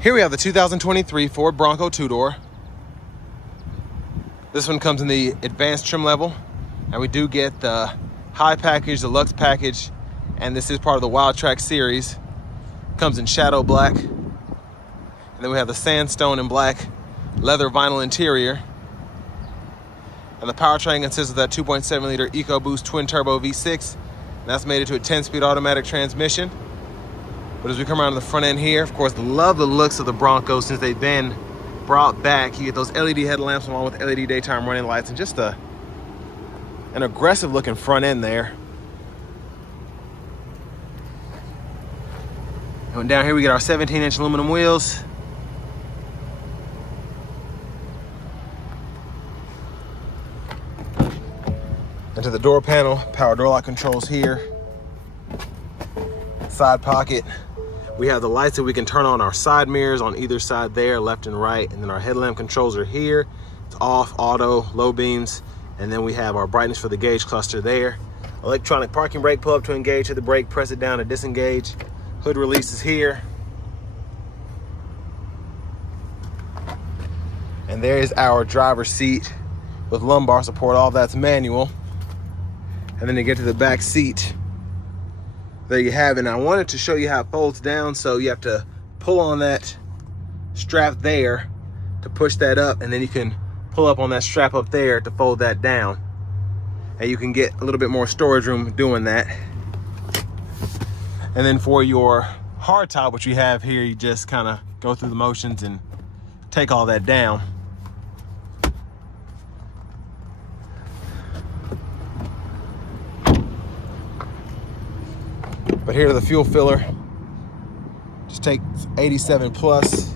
Here we have the 2023 Ford Bronco two-door. This one comes in the advanced trim level, and we do get the high package, the Luxe package, and this is part of the WildTrak series. Comes in shadow black, and then we have the sandstone and black leather vinyl interior. And the powertrain consists of that 2.7 liter EcoBoost twin turbo V6, and that's made it to a 10-speed automatic transmission. But as we come around to the front end here, of course, love the looks of the Bronco since they've been brought back. You get those LED headlamps along with LED daytime running lights, and just an aggressive looking front end there. And down here we get our 17-inch aluminum wheels. Into the door panel, power door lock controls here. Side pocket. We have the lights that we can turn on, our side mirrors on either side there, left and right. And then our headlamp controls are here. It's off, auto, low beams. And then we have our brightness for the gauge cluster there. Electronic parking brake, pull up to engage, hit the brake, press it down to disengage. Hood release is here. And there is our driver's seat with lumbar support. All that's manual. And then to get to the back seat, there you have it. And I wanted to show you how it folds down. So you have to pull on that strap there to push that up, and then you can pull up on that strap up there to fold that down. And you can get a little bit more storage room doing that. And then for your hardtop, which you have here, you just kind of go through the motions and take all that down. But here the fuel filler just takes 87 plus.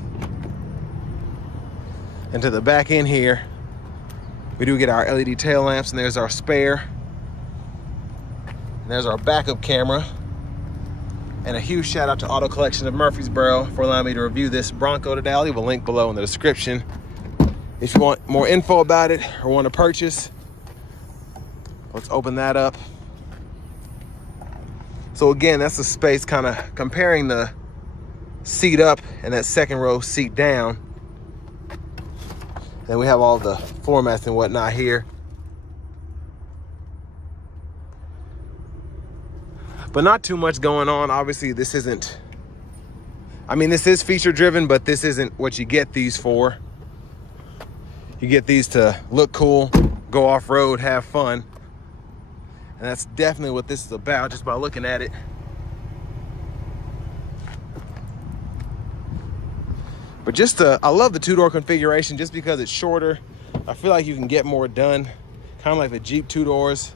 And to the back end here, we do get our LED tail lamps, and there's our spare. And there's our backup camera. And a huge shout out to Auto Collection of Murfreesboro for allowing me to review this Bronco today. I'll leave a link below in the description if you want more info about it or want to purchase. Let's open that up. So again, that's the space, kind of comparing the seat up and that second row seat down. Then we have all the floor mats and whatnot here. But not too much going on. Obviously, this isn't, I mean, this is feature driven, but this isn't what you get these for. You get these to look cool, go off-road, have fun. And that's definitely what this is about, just by looking at it. But just, I love the two-door configuration just because it's shorter. I feel like you can get more done, kind of like the Jeep two-doors.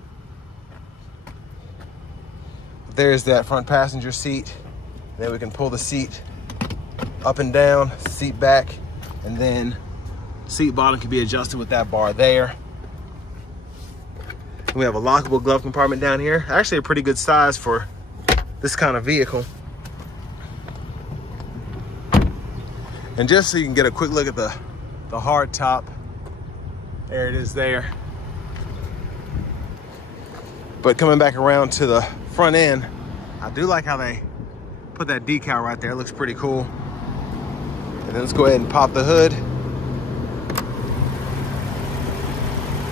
There's that front passenger seat. Then we can pull the seat up and down, seat back, and then seat bottom can be adjusted with that bar there. We have a lockable glove compartment down here. Actually a pretty good size for this kind of vehicle. And just so you can get a quick look at the hard top, there it is there. But coming back around to the front end, I do like how they put that decal right there. It looks pretty cool. And then let's go ahead and pop the hood.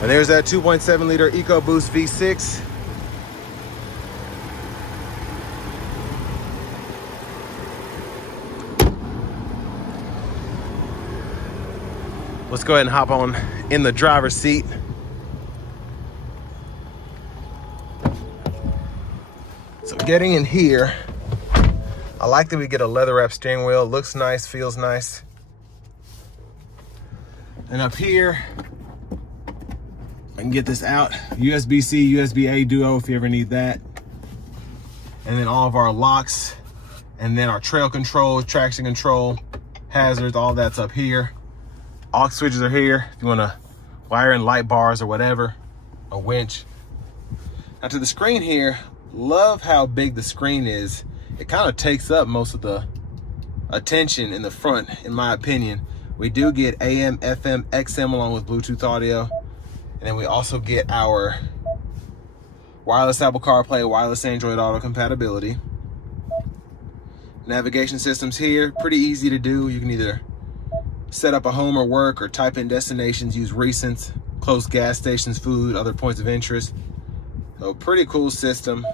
And there's that 2.7 liter EcoBoost V6. Let's go ahead and hop on in the driver's seat. So getting in here, I like that we get a leather wrap steering wheel. It looks nice, feels nice. And up here, I can get this out. USB-C, USB-A duo if you ever need that. And then all of our locks, and then our trail control, traction control, hazards, all that's up here. Aux switches are here if you want to wire in light bars or whatever, a winch. Now to the screen here, love how big the screen is. It kind of takes up most of the attention in the front, in my opinion. We do get AM, FM, XM along with Bluetooth audio. And then we also get our wireless Apple CarPlay, wireless Android Auto compatibility. Navigation systems here, pretty easy to do. You can either set up a home or work, or type in destinations, use recents, close gas stations, food, other points of interest. So pretty cool system.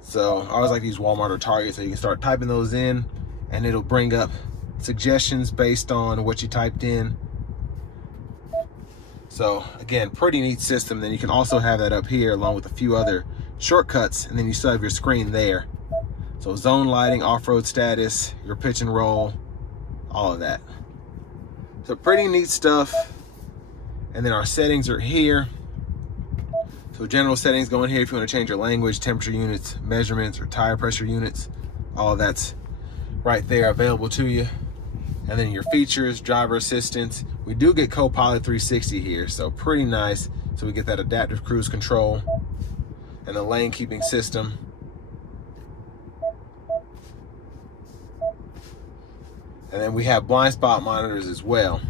So I always like to use Walmart or Target, so you can start typing those in and it'll bring up suggestions based on what you typed in. So again, pretty neat system. Then you can also have that up here along with a few other shortcuts, and then you still have your screen there. So zone lighting, off-road status, your pitch and roll, all of that. So pretty neat stuff. And then our settings are here. So general settings go in here if you want to change your language, temperature units, measurements, or tire pressure units. All of that's right there available to you. And then your features, driver assistance. We do get Copilot 360 here, so pretty nice. So we get that adaptive cruise control and the lane keeping system. And then we have blind spot monitors as well.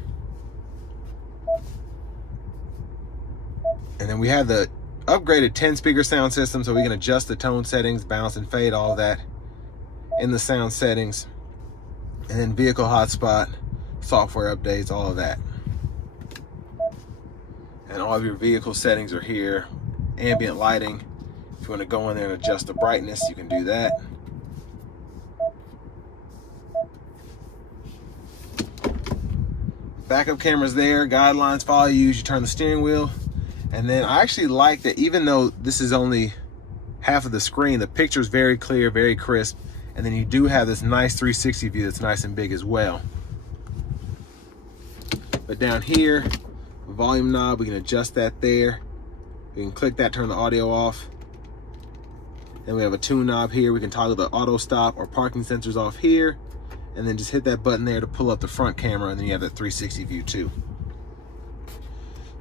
And then we have the upgraded 10-speaker sound system, so we can adjust the tone settings, bounce and fade, all of that in the sound settings. And then vehicle hotspot, software updates, all of that. And all of your vehicle settings are here. Ambient lighting, if you want to go in there and adjust the brightness, you can do that. Backup cameras there, guidelines, follow you as you turn the steering wheel. And then I actually like that even though this is only half of the screen, the picture is very clear, very crisp. And then you do have this nice 360 view that's nice and big as well. But down here, volume knob, we can adjust that there. We can click that, turn the audio off. Then we have a tune knob here. We can toggle the auto stop or parking sensors off here. And then just hit that button there to pull up the front camera, and then you have that 360 view too.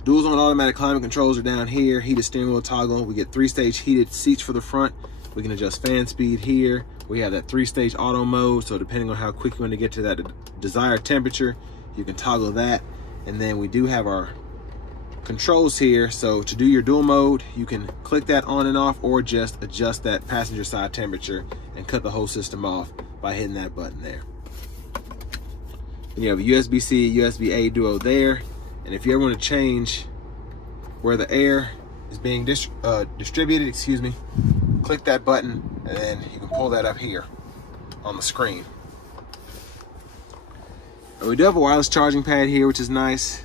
Dual zone automatic climate controls are down here. Heated steering wheel toggle. We get 3-stage heated seats for the front. We can adjust fan speed here. We have that 3-stage auto mode, so depending on how quick you want to get to that desired temperature, you can toggle that. And then we do have our controls here. So to do your dual mode, you can click that on and off, or just adjust that passenger side temperature and cut the whole system off by hitting that button there. And you have a USB-C, USB-A duo there. And if you ever want to change where the air is being distributed, click that button, and then you can pull that up here on the screen. And we do have a wireless charging pad here, which is nice.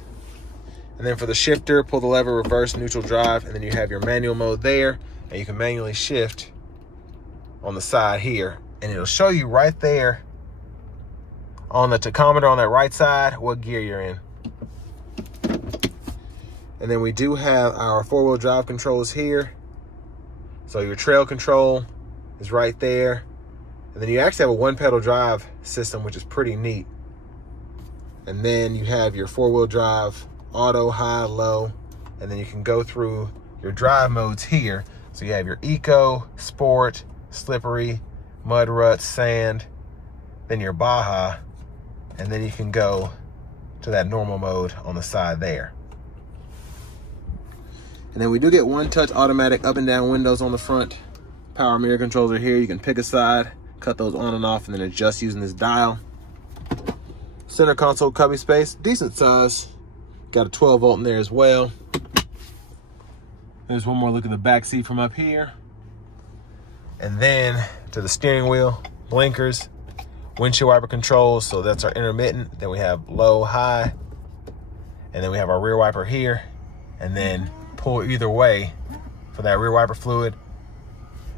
And then for the shifter, pull the lever, reverse, neutral drive, and then you have your manual mode there, and you can manually shift on the side here, and it'll show you right there on the tachometer on that right side what gear you're in. And then we do have our 4-wheel drive controls here. So your trail control is right there. And then you actually have a 1-pedal drive system, which is pretty neat. And then you have your 4-wheel drive, auto, high, low. And then you can go through your drive modes here. So you have your eco, sport, slippery, mud ruts, sand, then your Baja. And then you can go to that normal mode on the side there. And then we do get 1-touch automatic up and down windows on the front. Power mirror controls are here. You can pick a side, cut those on and off, and then adjust using this dial. Center console cubby space, decent size. Got a 12-volt in there as well. There's one more look at the back seat from up here. And then to the steering wheel, blinkers, windshield wiper controls, so that's our intermittent. Then we have low, high, and then we have our rear wiper here, and then pull either way for that rear wiper fluid,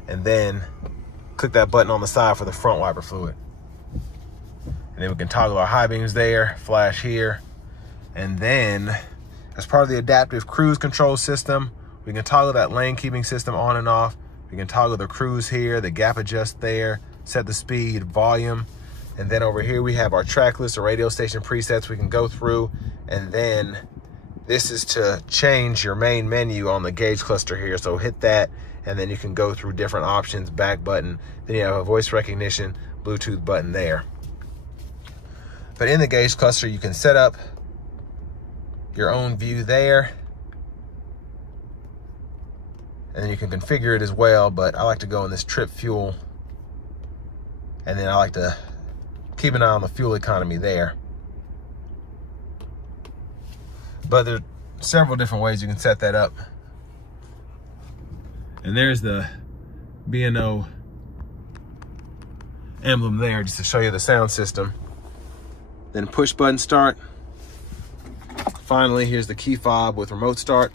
and then click that button on the side for the front wiper fluid. And then we can toggle our high beams there, flash here, and then as part of the adaptive cruise control system, we can toggle that lane keeping system on and off. We can toggle the cruise here, the gap adjust there, set the speed, volume. And then over here we have our track list or radio station presets we can go through. And then this is to change your main menu on the gauge cluster here. So hit that, and then you can go through different options, back button. Then you have a voice recognition, Bluetooth button there. But in the gauge cluster, you can set up your own view there. And then you can configure it as well, but I like to go in this trip fuel And then I like to keep an eye on the fuel economy there. But there's several different ways you can set that up. And there's the B&O emblem there, just to show you the sound system. Then push button start. Finally, here's the key fob with remote start.